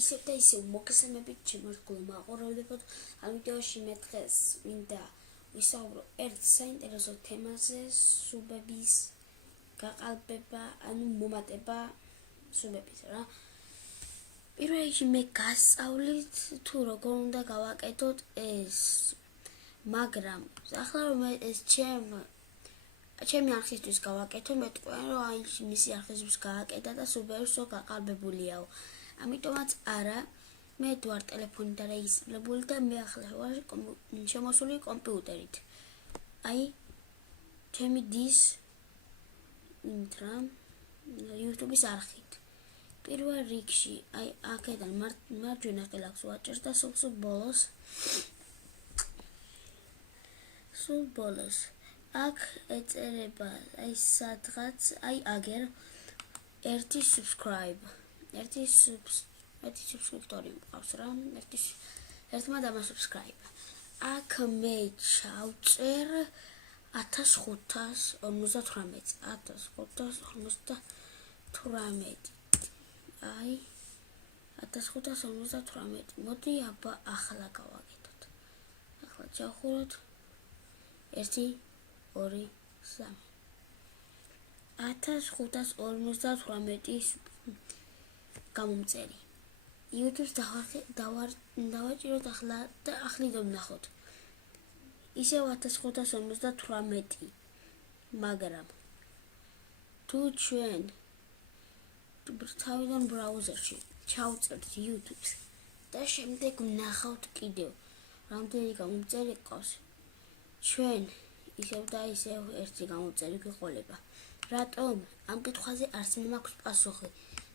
ისევ და ისევ მოგესალმებით ჩემო მაყურებლებო. ამ ვიდეოში მე დღეს მინდა ვისაუბრო ერთ საინტერესო თემაზე, სუბების გაყალბება, ანუ მომატება სუბების რა. პირველ რიგში მე გასწავლით თუ როგორ უნდა გავაკეთოთ ეს, მაგრამ ახლა რომ ეს ჩემი არხისთვის გავაკეთო, მეტყვიან რომ აი მისი არხისთვის გააკეთა და სუბებს რო გაყალბებულიაო. ამიტომაც არა, მე ვარ ტელეფონით დარეგისტრირებული და მე ახლა ვარ შემოსული კომპიუტერით. აი ჩემი დის YouTube-ის არხით. პირველ რიგში, აი აქედან მარჯვენა ყელაკს ვაჭერს და სულ ბოლოს აქ ეწერება აი სადღაც აი აგერ ერთი subscribe ერთი subscriptori მყავს რა ერთმა დამა subscribe აქ მე ჩავწერ 1558 აი 1558 მოდი აბა ახლა გავაკეთოთ ახლა ჩავხუროთ 1 2 3 1558 გამომწერი YouTube-ს დავაჭიროთ ახლა და ახლიდან ვნახოთ ისევ 1558 მაგრამ თუ ჩვენ თავიდან ბრაუზერში ჩავწერთ YouTube-ს და შემდეგ ვნახავთ კიდევ რამდენი გამომწერი ყავს ჩვენ ისევ და ისევ ერთი გამომწერი გვიყოლება რატომ ამ კითხვაზე არც მე მაქვს პასუხი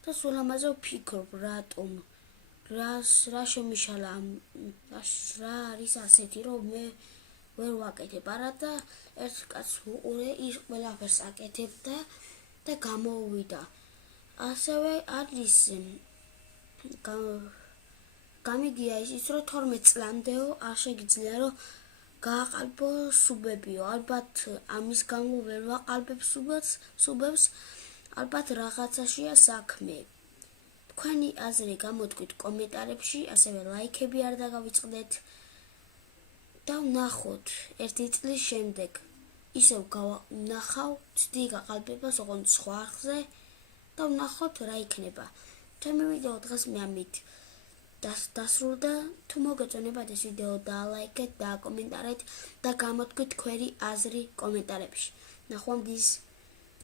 და სულ ამაზე ვფიქრობ რატომ რა შემიშალა რა არის ასეთი რომ მე ვერ ვაკეთებ არა და ერთ კაცს უყურე ის ყველაფერს აკეთებდა და გამოუვიდა ასევე არის გამიგია ის რომ 12 წლამდეო არ შეგიძლია რომ გააყალბო სუბებიო ალბათ ამის გამო ვერ ვაყალბებ სუბებს ალბათ რაღაცაშია საქმე თქვენი აზრი გამოთქვით კომენტარებში ასევე ლაიქები არ დაგავიწყდეთ და ვნახოთ ერთი წლის შემდეგ ისევ ვნახავ ცდი გაყალბებას ოღონდ სხვა არხზე და ვნახოთ რა იქნება ჩემი ვიდეო დღეს მე ამით დასრულდა თუ მოგეწონებათ ეს ვიდეო დალაიქეთ და კომენტარეთ და გამოთქვით თქვენი აზრი კომენტარებში ნახვამდის